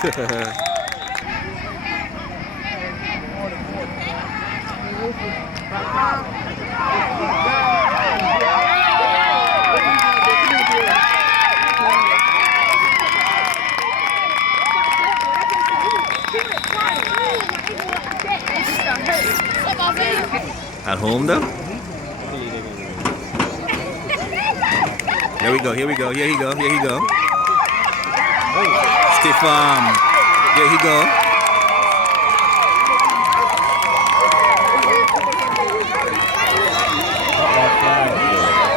At home though? Here we go, here we go, here he go, here he go. Stiff arm. Here he go.